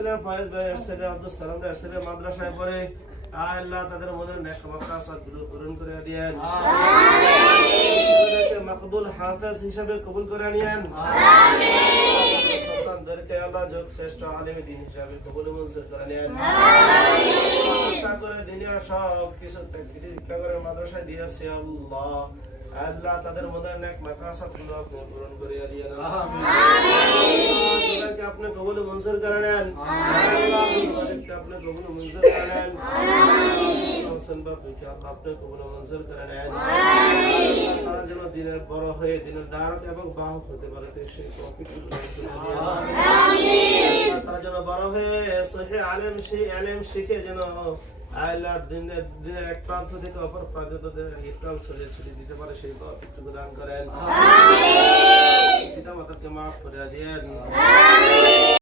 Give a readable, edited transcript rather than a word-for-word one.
ছেলে ফয়েজ ভাই ছেলে আব্দুল সালাম ভাই ছেলে মাদ্রাসায় পড়ে আল্লাহ তাদের মনের নেক মাকাসাতগুলো পূরণ করে দেন আমিন মকবুল হাফেজ হিসেবে কবুল করে নেন আমিন সন্তানদেরকে আল্লাহ যোগ শ্রেষ্ঠ আলেম দ্বীন হিসেবে কবুল মঞ্জুর করে নেন আমিন আশা করে দুনিয়া সব কিছু ত্যাগ করে মাদ্রাসায় দিয়েছে আল্লাহ আল্লাহ তাদের মনের নেক মাকাসাতগুলো পূরণ করে দেন আমিন আমিন আপনি কবুল মঞ্জুর করে নেন আল্লাহ আপনি কবুল মঞ্জুর করে নেন আমিন বাপকে আপনি কবুল মঞ্জুর করে নেন আমিন তারা যেন দিনের বড় হয়ে দিনের দাওয়াত এবং বাহক হতে পারে সেই তৌফিক আমিন তারা যেন বড় হয়ে সহিহ আলেম শিখে যেন আল্লাহ দিনের এক প্রান্ত থেকে অপর প্রান্ত ইসলাম ছড়িয়ে দিতে পারে সেই তৌফিক দান করেন আমিন পিতা মাতাকে মাফ করে দেন আমিন।